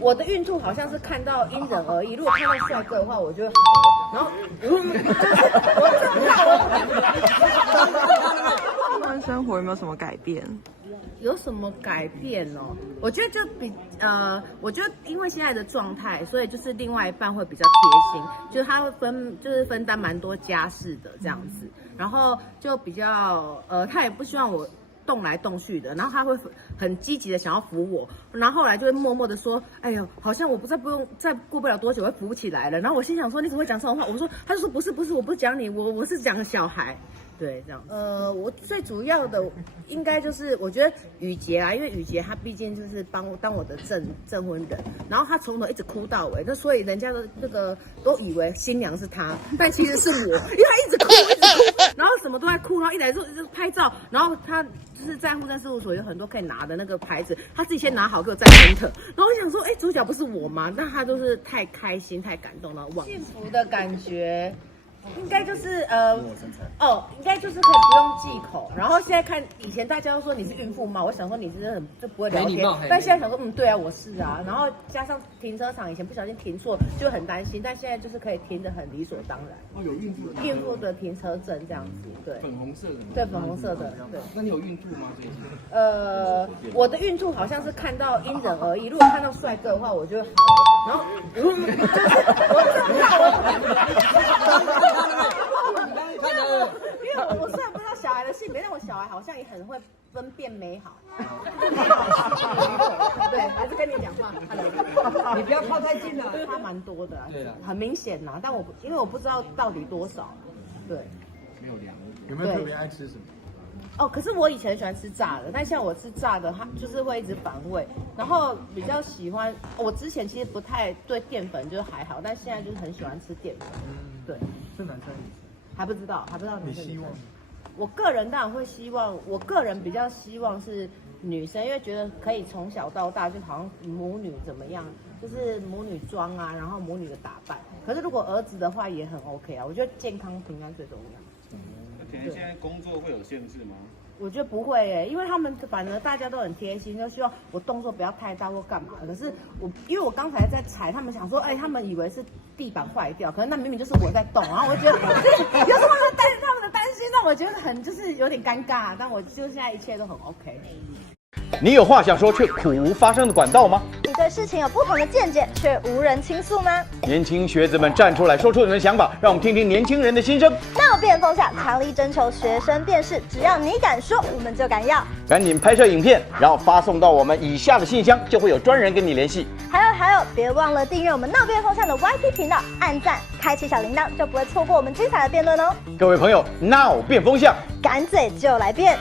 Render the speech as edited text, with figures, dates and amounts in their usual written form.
我的孕吐好像是看到因人而异，如果看到帅哥的话，我就会好了。然后，他们生活有没有什么改变？有什么改变哦？我觉得我觉得因为现在的状态，所以就是另外一半会比较贴心，就是他会分担蛮多家事的这样子，然后就比较他也不希望我动来动去的，然后他会很积极的想要扶我，然后后来就会默默的说，哎呦，好像我再过不了多久会扶起来了。然后我心想说，你怎么会讲这种话？我说，他就说不是，我不是讲你，我是讲小孩。对，这样。我最主要的应该就是我觉得雨杰啊，因为雨杰他毕竟就是当我的证婚人，然后他从头一直哭到尾，那所以人家的那个都以为新娘是他，但其实是我，因为他一直哭，然后什么都在哭，然后一来就拍照，然后他就是在户政事务所有很多可以拿的那个牌子，他自己先拿好给我再签的，然后我想说，哎，主角不是我吗？那他都是太开心、太感动了，幸福的感觉。应该就是应该就是可以不用忌口。然后现在看以前大家都说你是孕妇嘛，我想说你是很就不会聊天，但现在想说对啊，我是啊。然后加上停车场以前不小心停错就很担心，但现在就是可以停得很理所当然。哦，有孕妇的停车证这样子，对，粉红色的，对，粉红色的，对。那你有孕吐吗？最近？我的孕吐好像是看到因人而异，如果看到帅哥的话，我就会好了。然后因为我虽然不知道小孩的性别，但我小孩好像也很会分辨美好。对，还是跟你讲话。你不要靠太近了，差蛮多的，对啊，很明显呐。但因为我不知道到底多少，对，没有量。有没有特别爱吃什么？哦，可是我以前喜欢吃炸的，但像我吃炸的，它就是会一直反胃。然后比较喜欢，我之前其实不太对淀粉就还好，但现在就是很喜欢吃淀粉。对，是男生女生？还不知道男生。你希望？我个人当然会希望，我个人比较希望是女生，因为觉得可以从小到大就好像母女怎么样，就是母女装啊，然后母女的打扮。可是如果儿子的话也很 OK 啊，我觉得健康平安最重要。甜甜现在工作会有限制吗？我觉得不会耶，因为他们反而大家都很贴心，就希望我动作不要太大或干嘛。可是因为我刚才在踩，他们想说，他们以为是地板坏掉，可是那明明就是我在动，然后我就觉得有时候他们的担心让我觉得很就是有点尴尬，但我就现在一切都很 OK。你有话想说却苦无发声的管道吗？你对事情有不同的见解却无人倾诉吗？年轻学子们站出来说出你们的想法，让我们听听年轻人的心声。闹辩风下强力征求学生辨识，只要你敢说，我们就敢要。赶紧拍摄影片，然后发送到我们以下的信箱，就会有专人跟你联系。还有，别忘了订阅我们闹辩风向的 YT 频道，按赞，开启小铃铛，就不会错过我们精彩的辩论哦。各位朋友，闹辩风向，敢嘴就来辩。